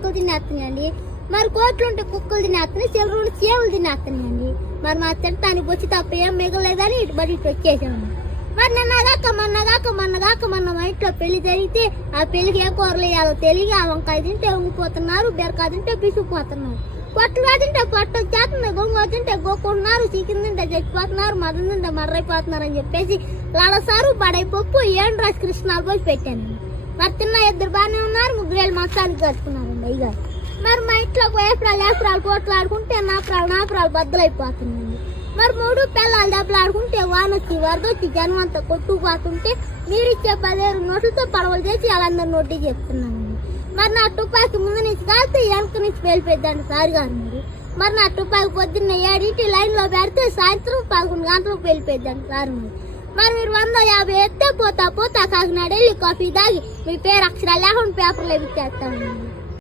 కుక్కలు తినేస్తున్నాయండి. మరి కోట్లు ఉంటే కుక్కలు తినేస్తున్నాయి చిల్లర చేవులు తినేస్తున్నాయండి. మరి మా తింటానికి వచ్చి తప్ప ఏం మిగలేదని ఇటు బడి ఇటు వచ్చేసాము. మరి నిన్నగాక మొన్నగాక మొన్నగాక మొన్న మా ఇంట్లో పెళ్ళి జరిగితే ఆ పెళ్ళికి ఏ కూరలు వేయాలో తెలియ ఆ వంకాయ తింటే ఉంగిపోతున్నారు బీరకాయ తింటే పిసుకుపోతున్నారు పొట్టు తింటే పొట్ట వచ్చేస్తుంది గొంగ తింటే గోకుంటున్నారు చికెన్ తింటే చచ్చిపోతున్నారు మటన్ తింటే మర్రైపోతున్నారు అని చెప్పేసి లాలసారు బడై పప్పు ఏం రాసి కృష్ణాలు పోసి పెట్టాను. మరి తిన్న ఇద్దరు బాగానే ఉన్నారు ముగ్గురేళ్ళు మొత్తానికి కట్టుకున్నారండి. అయ్యగారు మరి మా ఇంట్లో ఏప్రాలు ఏప్రాలు పోట్లు ఆడుకుంటే నాపరాలు నాప్రాలు బద్దలైపోతుందండి మరి మూడు పిల్లలు దెబ్బలు ఆడుకుంటే వరదొచ్చి వచ్చి జనం అంతా కొట్టుకుపోతుంటే మీరు ఇచ్చే పదిహేను నోట్లతో పడవలు చేసి వాళ్ళందరూ నోటి చెప్తున్నానండి. మరి నా తుపాకి ముందు నుంచి కాస్తే వెనక నుంచి వెళ్ళిపోద్దండి సార్ గారు మీరు. మరి నా తుపాకి పొద్దున్న ఏడింటి లైన్లో పెడితే సాయంత్రం పదకొండు గంటలకు వెళ్ళిపోద్దండి సార్ మీరు. మరి మీరు వంద యాభై ఎత్తే పోతా పోతా కాకినాడ వెళ్ళి కాఫీ తాగి మీ పేరు అక్షరాలు లేకుండా పేపర్లో ఇచ్చేస్తామండి